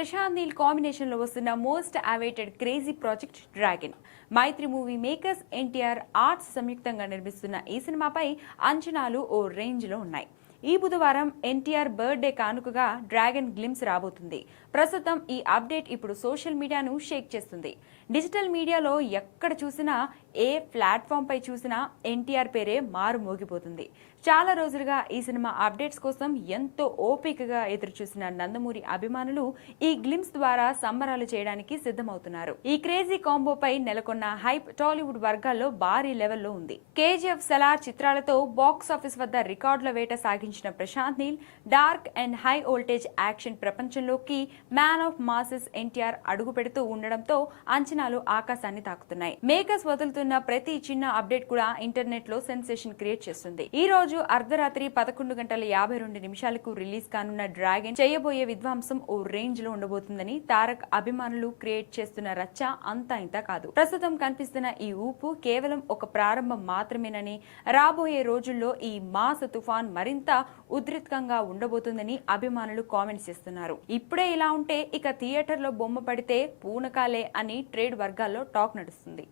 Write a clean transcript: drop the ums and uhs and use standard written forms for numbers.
Prashanth Neel combination లో వస్తున్న most awaited crazy project Dragon. Mythri movie makers, NTR Arts సంయుక్తంగా నిర్మిస్తున్న ఈ సినిమాపై అంచనాలు ఓ రేంజ్ లో ఉన్నాయి. ఈ బుధవారం ఎన్టీఆర్ బర్త్డే కానుకగా డ్రాగన్ గ్లిమ్స్ రాబోతుంది. ప్రస్తుతం ఈ అప్డేట్ ఇప్పుడు సోషల్ మీడియాను షేక్ చేస్తుంది. డిజిటల్ మీడియాలో ఎక్కడ చూసినా, ఏ ప్లాట్ఫామ్ పై చూసినా ఎన్టీఆర్ పేరే మారు మోగిపోతుంది. చాలా రోజులుగా ఈ సినిమా అప్డేట్స్ కోసం ఎంతో ఓపికగా ఎదురుచూసిన నందమూరి అభిమానులు ఈ గ్లిమ్స్ ద్వారా సంబరాలు చేయడానికి సిద్ధమవుతున్నారు. ఈ క్రేజీ కాంబోపై నెలకొన్న హైప్ టాలీవుడ్ వర్గాల్లో భారీ లెవెల్లో ఉంది. కేజీఎఫ్, సలార్ చిత్రాలతో బాక్స్ ఆఫీస్ వద్ద రికార్డుల వేట సాగించిన Prashanth Neel dark and high voltage action ప్రపంచంలోకి మ్యాన్ ఆఫ్ మాసెస్ ఎన్టీఆర్ అడుగు పెడుతూ ఉండడంతో అంచనాలు ఆకాశాన్ని తాకుతున్నాయి. మేకర్స్ వదులుతున్న ప్రతి చిన్న అప్డేట్ కూడా ఇంటర్నెట్ లో సెన్సేషన్ క్రియేట్ చేస్తుంది. ఈ రోజు అర్ధరాత్రి 11:52 రిలీజ్ కానున్న డ్రాగన్ చేయబోయే విధ్వంసం ఓ రేంజ్ లో ఉండబోతుందని తారక్ అభిమానులు క్రియేట్ చేస్తున్న రచ్చ అంతా ఇంత కాదు. ప్రస్తుతం కనిపిస్తున్న ఈ ఊపు కేవలం ఒక ప్రారంభం మాత్రమేనని, రాబోయే రోజుల్లో ఈ మాస్ తుఫాన్ మరింత ఉధృతంగా ఉండబోతుందని అభిమానులు కామెంట్స్ చేస్తున్నారు. ఇప్పుడే ఇలా ఉంటే ఇక థియేటర్ లో బొమ్మ పడితే పూనకాలే అని ట్రేడ్ వర్గాల్లో టాక్ నడుస్తుంది.